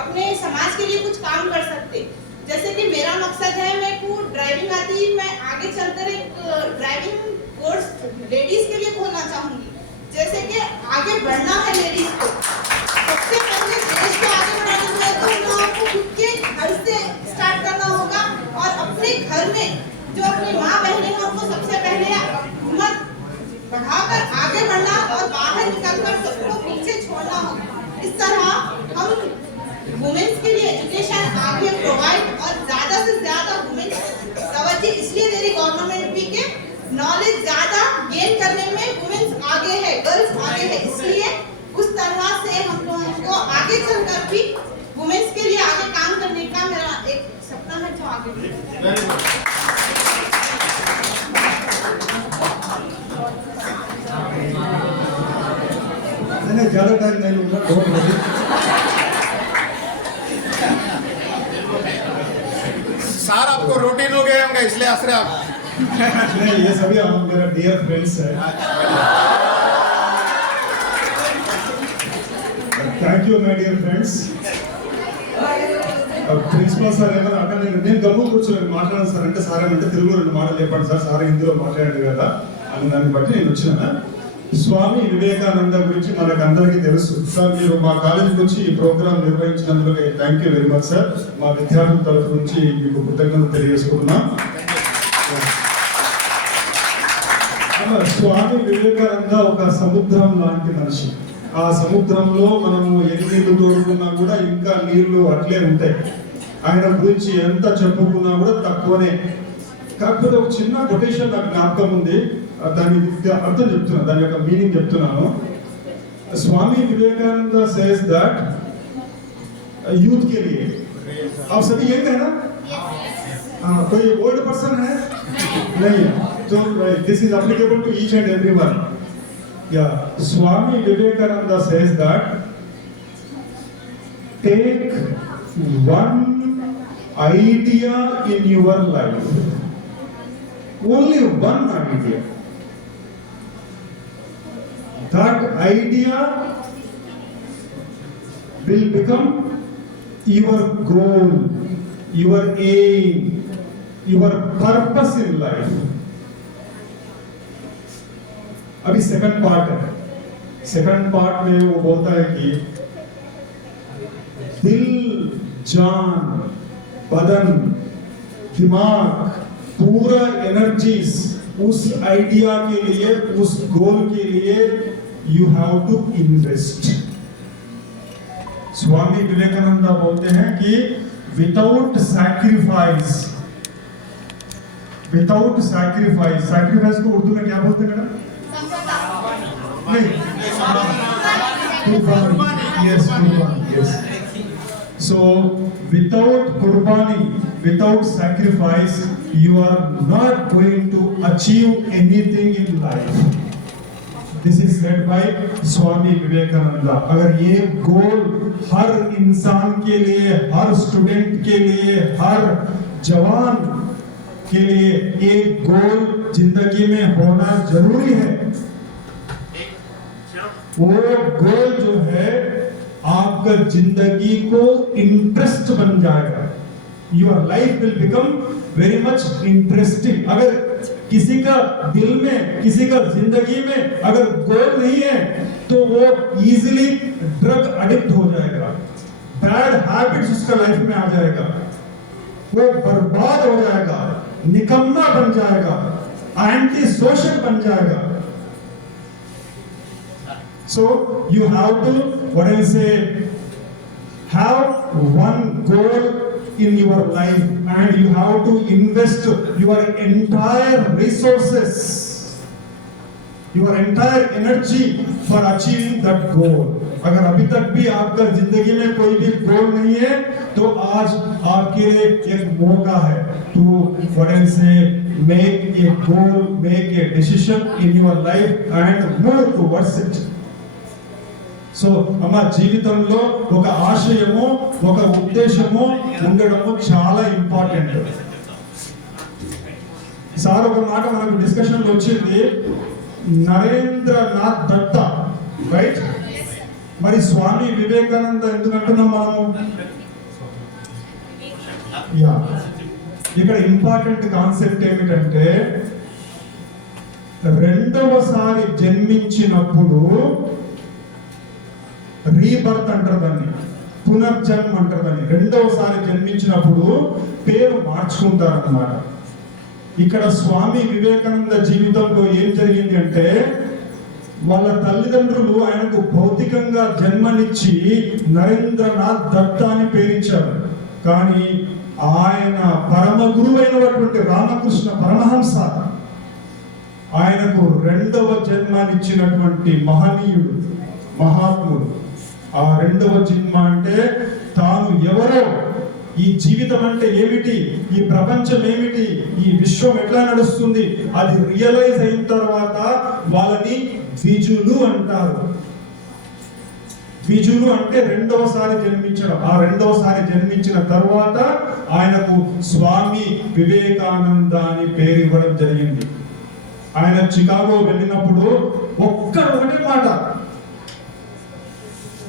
अपने समाज के लिए कुछ काम कर सकते। जैसे कि मेरा मकसद है, मेरे को ड्राइविंग आती, मैं आगे चलकर एक ड्राइविंग कोर्स लेडीज के लिए खोलना चाहूँगी। जैसे कि आगे बढ़ना है लेडीज को, सबसे पहले देश को आगे बढ़ाना है तो उन लोगों को खुद के घर से स्टार्ट करना होगा और अपने घर में जो अपनी माँ बहनें हैं उनको सबसे पहले हिम्मत बढ़ाकर आगे बढ़ना और बाहर निकलकर सबको पीछे छोड़ना होगा। इस तरह हम वुमेन्स के लिए एजुकेशन आगे प्रोवाइड और ज्यादा से ज्यादा वुमेन्स तवज्जो इसलिए दे रही गवर्नमेंट भी के नॉलेज ज्यादा गेन करने में वुमेन्स आगे है, गर्ल्स आगे है, इसलिए उस तरह से हम लोगों को आगे चलकर भी वुमेन्स के लिए आगे काम करने का मेरा एक सपना है जो आगे मैंने ज्यादा टाइम नहीं लूंगा, डोंट वरी। सर आपको रूटीन हो गए होंगे इसलिए हंस रहे आप। नहीं, ये सभी हम मेरा डियर फ्रेंड्स है। Thank you my dear friends. Principal sir ఏమైనా అక్కడ నేను గమ్ము కూర్చొని మాట్లాడాను సార్ అంటే సార్ ఏమంటే తెలుగులో 2 మాటలు చెప్పండి సార్, సార్ హిందీలో మాట్లాడాడు కదా అని దాన్ని బట్టి నేను వచ్చాను। స్వామి వివేకానంద గురించి మనకు అందరికీ తెలుసు సార్, మీరు మా కాలేజీకి వచ్చి ఈ ప్రోగ్రామ్ నిర్వహించినందుకు thank you very much sir. మా విద్యార్థుల తరఫు నుంచి మీకు కృతజ్ఞతలు తెలియజేసుకుంటున్నాం। స్వామి వివేకానంద ఒక సముద్రం లాంటి మనిషి। ఆ సముద్రంలో మనము ఎన్ని నీళ్లు తోడుకున్నా కూడా ఇంకా నీళ్లు అట్లే ఉంటాయి, ఆయన గురించి ఎంత చెప్పుకున్నా కూడా తక్కువనే। కాకపోతే ఒక చిన్న కొటేషన్ నాకు జ్ఞాపకం ఉంది, దాని అర్థం చెప్తున్నా, దాని యొక్క మీనింగ్ చెప్తున్నాను। स्वामी विवेकानंद सेज दैट यूथ के लिए, आप सभी यही है ना? हाँ, कोई ओल्ड पर्सन है? नहीं है, तो this is applicable to each and everyone. या Swami Vivekananda says that take one idea in your life, only one idea, that idea will become your goal, your aim, your purpose in life। अभी सेकंड पार्ट है, सेकंड पार्ट में वो बोलता है कि दिल, जान, बदन, दिमाग, पूरा एनर्जीज उस आइडिया के लिए, उस गोल के लिए you have to invest. Swami Vivekananda बोलते हैं कि विदाउट सैक्रिफाइस सैक्रिफाइस को उर्दू में क्या बोलते हैं मैडम? नहीं, कुर्बानी. यस, कुर्बानी. Yes. So without qurbani, without sacrifice, you are not going to achieve anything in life. This is said by Swami Vivekananda. अगर ये गोल हर इंसान के लिए, हर स्टूडेंट के लिए, हर जवान के लिए एक गोल जिंदगी में होना जरूरी है. वो गोल जो है आपका जिंदगी को इंटरेस्ट बन जाएगा. Your life will become very much interesting. अगर किसी का दिल में, किसी का जिंदगी में अगर गोल नहीं है तो वो इजीली ड्रग एडिक्ट हो जाएगा, बैड हैबिट्स उसका लाइफ में आ जाएगा, वो बर्बाद हो जाएगा, निकम्मा बन जाएगा, एंटी सोशल बन जाएगा. So you have to, what I will say, have one goal in your life and you have to invest your entire resources, your entire energy for achieving that goal. अगर अभी तक भी आपका जिंदगी में कोई भी गोल नहीं है तो आज आपके लिए एक मौका है to, what I will say, make a goal, make a decision in your life and move towards it. So అమ్మ జీవితంలో ఒక ఆశయము, ఒక ఉద్దేశము ఉండడము చాలా ఇంపార్టెంట్. సార్ ఒక మాట మనకు డిస్కషన్ లో వచ్చింది, నరేంద్రనాథ్ దత్త, రైట్? మరి స్వామి వివేకానంద ఎందుకు అంటున్నాం మనము? యా, ఇక్కడ ఇంపార్టెంట్ కాన్సెప్ట్ ఏమిటంటే రెండవసారి జన్మించినప్పుడు రీబర్త్ అంటారు దాన్ని, పునర్జన్మ అంటారు దాన్ని. రెండవసారి జన్మించినప్పుడు పేరు మార్చుకుంటారు అన్నమాట. ఇక్కడ స్వామి వివేకానంద జీవితంలో ఏం జరిగింది అంటే వాళ్ళ తల్లిదండ్రులు ఆయనకు భౌతికంగా జన్మనిచ్చి నరేంద్రనాథ్ దత్త అని పేరిచ్చారు. కానీ ఆయన పరమ గురువైనటువంటి రామకృష్ణ పరమహంస ఆయనకు రెండవ జన్మనిచ్చినటువంటి మహనీయుడు, మహాత్ముడు. ఆ రెండవ జన్మ అంటే తాను ఎవరో, ఈ జీవితం అంటే ఏమిటి, ఈ ప్రపంచం ఏమిటి, ఈ విశ్వం ఎట్లా నడుస్తుంది అది రియలైజ్ అయిన తర్వాత వాళ్ళని ద్విజులు అంటారు. ద్విజులు అంటే రెండవసారి జన్మించడం. ఆ రెండవసారి జన్మించిన తర్వాత ఆయనకు స్వామి వివేకానంద అని పేరు ఇవ్వడం జరిగింది. ఆయన చికాగో వెళ్ళినప్పుడు ఒకటే మాట,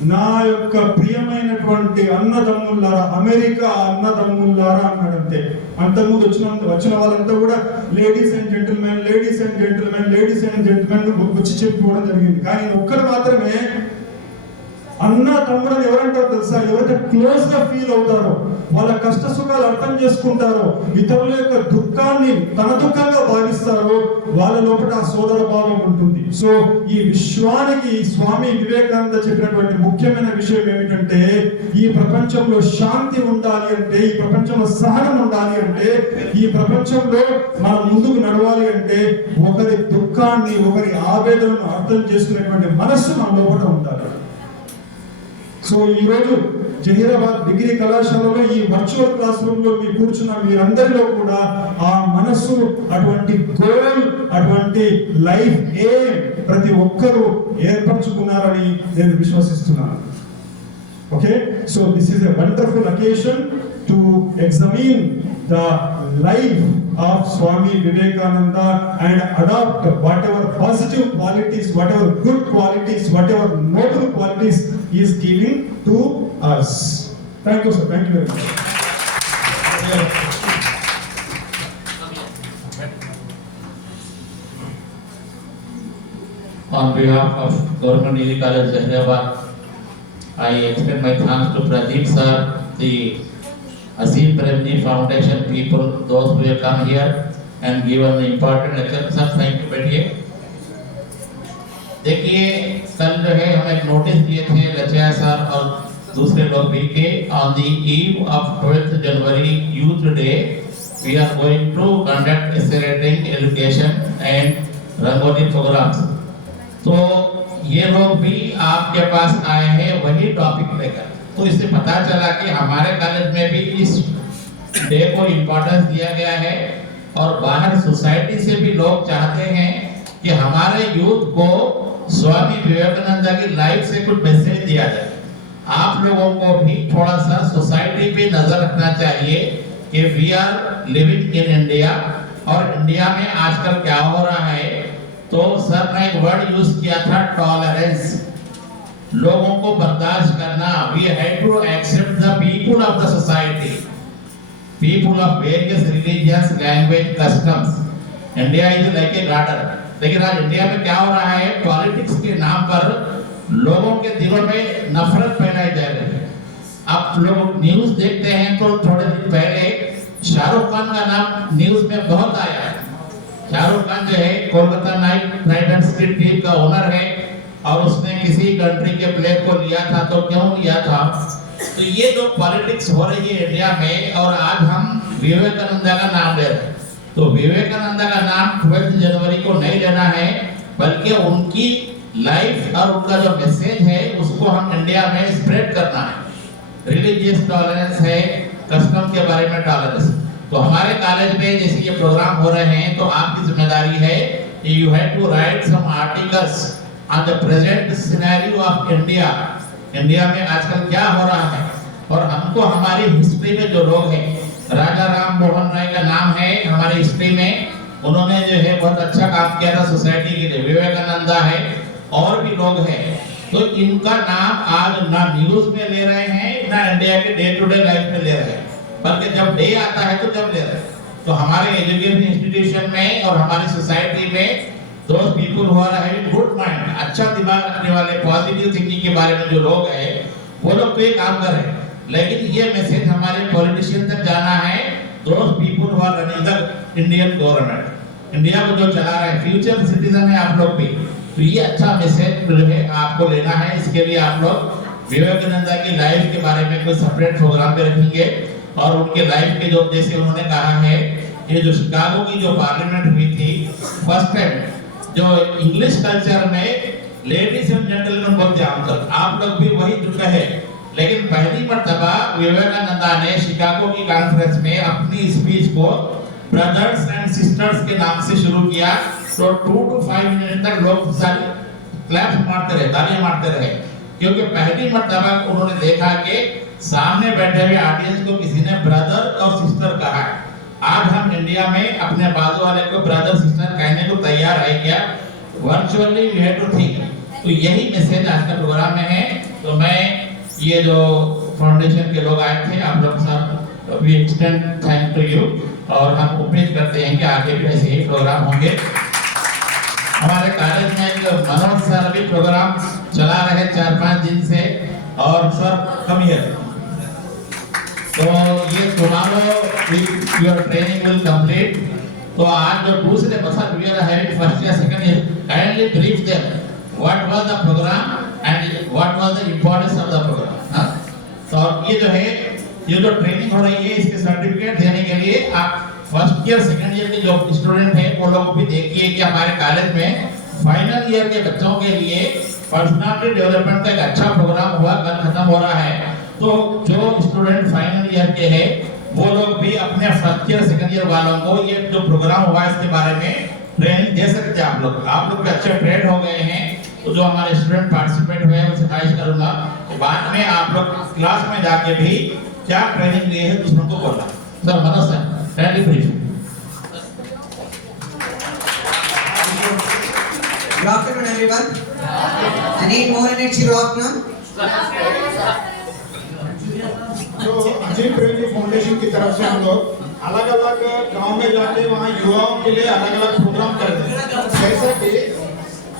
నా యొక్క ప్రియమైనటువంటి అన్నదమ్ములారా, అమెరికా అన్నదమ్ములారా అన్నాడంతే. అంతకుముందు వచ్చిన వాళ్ళంతా కూడా ladies and gentlemen, ladies and gentlemen, ladies and gentlemen వచ్చి చెప్పుకోవడం జరిగింది. కానీ ఒక్కరు మాత్రమే అన్న తమ్ముడని ఎవరంటారు తెలుసా? ఎవరైతే క్లోజ్ గా ఫీల్ అవుతారో, వాళ్ళ కష్ట సుఖాలు అర్థం చేసుకుంటారో, ఇతరుల యొక్క దుఃఖాన్ని తన దుఃఖంగా భావిస్తారో వాళ్ళ లోపల ఆ సోదర భావం ఉంటుంది. సో ఈ విశ్వానికి స్వామి వివేకానంద చెప్పినటువంటి ముఖ్యమైన విషయం ఏమిటంటే, ఈ ప్రపంచంలో శాంతి ఉండాలి అంటే, ఈ ప్రపంచంలో సహనం ఉండాలి అంటే, ఈ ప్రపంచంలో మనం ముందుకు నడవాలి అంటే ఒకరి దుఃఖాన్ని, ఒకరి ఆవేదనను అర్థం చేసుకునేటువంటి మనస్సు మన లోపల ఉండాలి. సో ఈ రోజు జహీరాబాద్ డిగ్రీ కళాశాలలో ఈ వర్చువల్ క్లాస్ రూమ్ లో మీ కూర్చున్న మీరందరిలో కూడా ఆ మనస్సు, అటువంటి గోల్, అటువంటి లైఫ్ ఎయిమ్ ప్రతి ఒక్కరూ ఏర్పరచుకున్నారని నేను విశ్వసిస్తున్నాను. Okay, so this is a wonderful occasion to examine the life of Swami Vivekananda and adopt whatever positive qualities, whatever good qualities, whatever noble qualities he is giving to us. Thank you, sir. Thank you very much. On behalf of Government Degree College Hyderabad, I extend my thanks to Pradeep sir, the Asim Premji Foundation people, those who have come here and given the important lecture. Sir, thank you. बैठिए. देखिए कल जो है हम एक नोटिस दिए थे लचिया सर और दूसरे लोग भी के on the eve of 12th January youth day we are going to conduct accelerating education and rangoli programmes. तो ये लोग भी आपके पास आए हैं वही टॉपिक लेकर। तो इससे पता चला कि हमारे कॉलेज में भी इस डे को इम्पोर्टेंस दिया गया है और बाहर सोसाइटी से भी लोग चाहते हैं कि हमारे यूथ को स्वामी विवेकानंद की लाइफ से कुछ मैसेज दिया जाए। आप लोगों को भी थोड़ा सा सोसाइटी पे नजर रखना चाहिए कि we are living in India और इंडिया में आजकल क्या हो रहा है। तो सर ने एक वर्ड यूज किया था टॉलरेंस, लोगों को बर्दाश्त करना। We have to accept the people of the society, people of various religious language customs. India is like a garden. लेकिन आज इंडिया में क्या हो रहा है, पॉलिटिक्स के नाम पर लोगों के दिलों में नफरत फैलाई जा रही है। आप लोग न्यूज़ देखते हैं तो थोड़े दिन पहले शाहरुख खान का नाम न्यूज़ में बहुत आया है। शाहरुख खान जो है कोलकाता नाइट राइडर्स की टीम का ओनर है और उसने किसी कंट्री के प्लेयर को लिया था। तो क्यों लिया था? तो ये जो पॉलिटिक्स हो रही है इंडिया में और आज हम विवेकानंद का नाम ले रहे हैं। तो विवेकानंद का नाम 12 जनवरी को नहीं लेना है बल्कि उनकी लाइफ और उनका जो मैसेज है उसको हम इंडिया में स्प्रेड करना है। रिलीजियस टॉलरेंस है, कस्टम के बारे में टॉलरेंस। तो हमारे कॉलेज में जैसे ये प्रोग्राम हो रहे हैं तो आपकी जिम्मेदारी है कि you have to write some articles on the present scenario of India. India में आजकल क्या हो रहा है और हमको हमारी हिस्ट्री में जो लोग हैं, राजा राम मोहन राय का नाम है हमारी हिस्ट्री में, उन्होंने जो है बहुत अच्छा काम किया था सोसाइटी के लिए। विवेकानंद है और भी लोग हैं। तो इनका नाम आज ना न्यूज़ में ले रहे हैं ना इंडिया के डे टू डे लाइफ में ले रहे हैं, बल्कि जब डे आता है तो जब ले रहे हैं। तो हमारे एजुकेशन इंस्टीट्यूशन में और हमारी सोसाइटी में those people who are having good mind, अच्छा दिमाग रखने वाले, पॉजिटिव थिंकिंग के बारे में जो लोग हैं वो लोग तो ये काम कर रहे हैं। लेकिन ये मैसेज हमारे पॉलिटिशियन तक जाना है, those people who are running the Indian government, India को जो चला रहे हैं, फ्यूचर सिटीजन है आप लोग भी। तो ये अच्छा मैसेज जो है आपको लेना है। इसके लिए आप लोग विवेकानंद की लाइफ के बारे में कोई सेपरेट प्रोग्राम पे रखेंगे और उनके लाइफ के जो, जैसे उन्होंने कहा है, ये जो शिकागो की जो पार्लियामेंट हुई थी फर्स्ट टाइम, जो इंग्लिश कल्चर में लेडीज एंड जेंटलमैन बोलते हैं आमतौर, आप लोग भी वही जुड़े हैं। लेकिन पहली मर्तबा विवेकानंद ने शिकागो की कॉन्फ्रेंस में अपनी स्पीच को ब्रदर्स एंड सिस्टर्स के नाम से शुरू किया। तो 2 to 5 मिनट तक लोग सारे क्लैप्स मारते रहे, तालियां मारते रहे, क्योंकि पहली मर्तबा उन्होंने देखा कि सामने बैठे हुए ऑडियंस को किसी ने ब्रदर और सिस्टर कहा है। आज हम इंडिया में अपने बाजू वाले को ब्रदर सिस्टर कहने को तैयार है क्या? Virtually we have to think. तो यही मैसेज आज के प्रोग्राम में है। तो मैं ये जो फाउंडेशन के लोग आए थे, आप लोग सब we extend thank to you और हम उम्मीद करते हैं कि आगे भी ऐसे ही प्रोग्राम होंगे। हमारे कॉलेज में एक मनोज सर भी प्रोग्राम चला रहे 4-5 दिन से और सर कम हियर। तो ये tomorrow your training will complete. तो आज जो दूसरे बच्चा we are having first year second year, kindly brief them what was the programme and what was the importance of the programme. तो ये जो है, ये जो ट्रेनिंग हो रही है, इसके सर्टिफिकेट देने के लिए आप फर्स्ट ईयर सेकंड ईयर के जो स्टूडेंट हैं वो लोग भी देखिए कि हमारे कॉलेज में फाइनल ईयर के बच्चों के लिए पर्सनालिटी डेवलपमेंट का एक अच्छा प्रोग्राम हुआ, कल खत्म हो रहा है। तो जो स्टूडेंट फाइनल ईयर के हैं वो लोग भी अपने फर्स्ट ईयर सेकंड ईयर वालों को ये जो प्रोग्राम हुआ इसके बारे में ट्रेनिंग दे सकते हैं। आप लोग भी अच्छे ट्रेन हो गए हैं। तो जो हमारे स्टूडेंट पार्टिसिपेट हुए हैं उनसे ख्वाहिश करूंगा कि बाद में आप लोग क्लास में जाके भी क्या ट्रेनिंग लिए है दूसरों को बोलना। Sir Manoj sir, kindly brief. Good afternoon, everyone. Any more minutes you rock now? तो अजीम प्रेमजी फाउंडेशन की तरफ से हम लोग अलग अलग गांव में जाके वहाँ युवाओं के लिए अलग अलग प्रोग्राम करते हैं। जैसे कि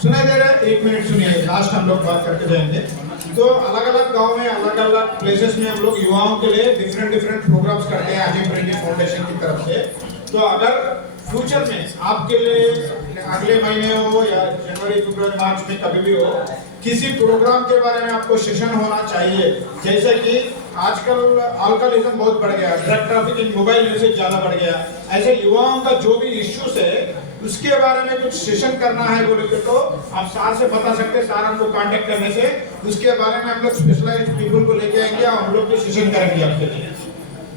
सुनाई दे रहा है, 1 मिनट सुनिए, लास्ट हम लोग बात करके जाएंगे। तो अलग अलग गांव में अलग अलग प्लेसेस में हम लोग युवाओं के लिए डिफरेंट प्रोग्राम्स करते हैं अजीम प्रेमजी फाउंडेशन की तरफ से। तो अगर फ्यूचर में आपके लिए अगले महीने हो या जनवरी फरवरी मार्च में कभी भी हो, किसी प्रोग्राम के बारे में आपको सेशन होना चाहिए। जैसे कि आजकल अल्कोहलिज्म बहुत बढ़ गया, ड्रग ट्रैफिकिंग, मोबाइल यूसेज ज्यादा बढ़ गया, ऐसे युवाओं का जो भी इश्यूज है उसके बारे में कुछ सेशन करना है बोले तो आप सार से बता सकते हैं। सार हमको कांटेक्ट करने से उसके बारे में हम लोग स्पेशलाइज्ड पीपल को लेके आएंगे और हम लोग भी सेशन करेंगे आपके लिए,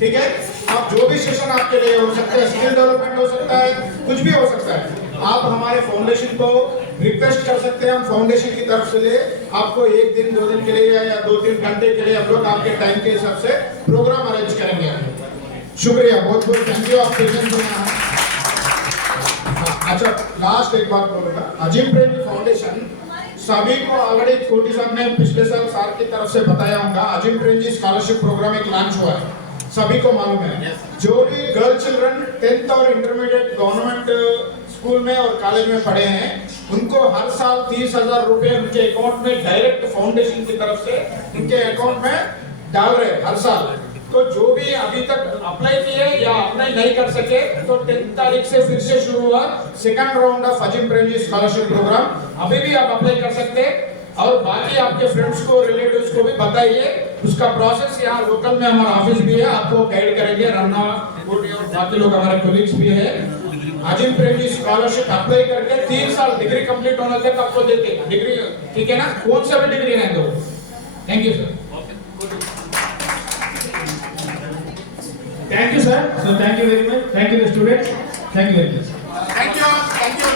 ठीक है। आप जो भी सेशन आपके लिए हो सकता है, स्किल डेवलपमेंट हो सकता है, कुछ भी हो सकता है, आप हमारे फाउंडेशन को रिक्वेस्ट कर सकते हैं। हम फाउंडेशन की तरफ से ले आपको 1 दिन 2 दिन के लिए या 2-3 घंटे के लिए हम लोग आपके टाइम के हिसाब से प्रोग्राम अरेंज करेंगे। शुक्रिया, बहुत बहुत थैंक यू। आप प्रेजेंट होना। अच्छा, लास्ट एक बात बोलूंगा, अजीम प्रेमी फाउंडेशन सभी को ऑलरेडी कोटी साहब ने पिछले साल सार की तरफ से बताया होगा, अजीम प्रेम जी स्कॉलरशिप प्रोग्राम एक लॉन्च हुआ है, सभी को मालूम है। जो भी गर्ल चिल्ड्रन 10th और इंटरमीडिएट गवर्नमेंट स्कूल में और कॉलेज में पढ़े हैं उनको हर साल 30,000 रुपए उनके अकाउंट में डायरेक्ट फाउंडेशन की तरफ से उनके अकाउंट में डाल रहे हैं हर साल। तो जो भी अभी तक अप्लाई किए या अप्लाई नहीं कर सके तो 10 तारीख से फिर से शुरू हुआ second round of Azim Premji scholarship programme, अभी भी आप अप्लाई कर सकते हैं। और बाकी आपके फ्रेंड्स को, रिलेटिव्स को भी बताइए। उसका प्रोसेस यहाँ लोकल में हमारा ऑफिस भी है, आपको गाइड करेंगे। रन्ना गोटी और बाकी लोग हमारे कोलिग्स भी है। अजीम प्रेम जी स्कॉलरशिप अप्लाई करके 3 साल डिग्री कंप्लीट होने तक आपको देते हैं डिग्री, ठीक है ना, कौन सा भी डिग्री नहीं दो। Thank you sir. Thank you, sir. So thank you very much. Thank you, the students. Thank you very much. Thank you. Thank you.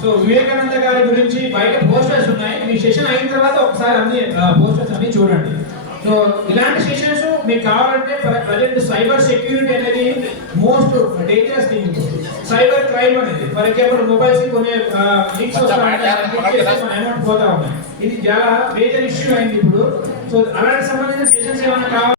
So Vivekananda గారి గురించి బయట పోస్టర్స్ ఉన్నాయి, మీ సెషన్ అయిన తర్వాత ఒకసారి అన్ని పోస్టర్స్ అన్ని చూడండి. సో ఇలాంటి సెషన్స్ మీకు కావాలంటే ప్రజెంట్ సైబర్ సెక్యూరిటీ అనేది most dangerous thing. Cyber crime అనేది ఫర్ ఎగ్జాంపుల్ మొబైల్స్ కి కొన్ని లింక్స్ వస్తాయి, మన అమౌంట్ పోతా ఉన్నాయి. ఇది చాలా మేజర్ ఇష్యూ అయింది ఇప్పుడు. సో అలాంటి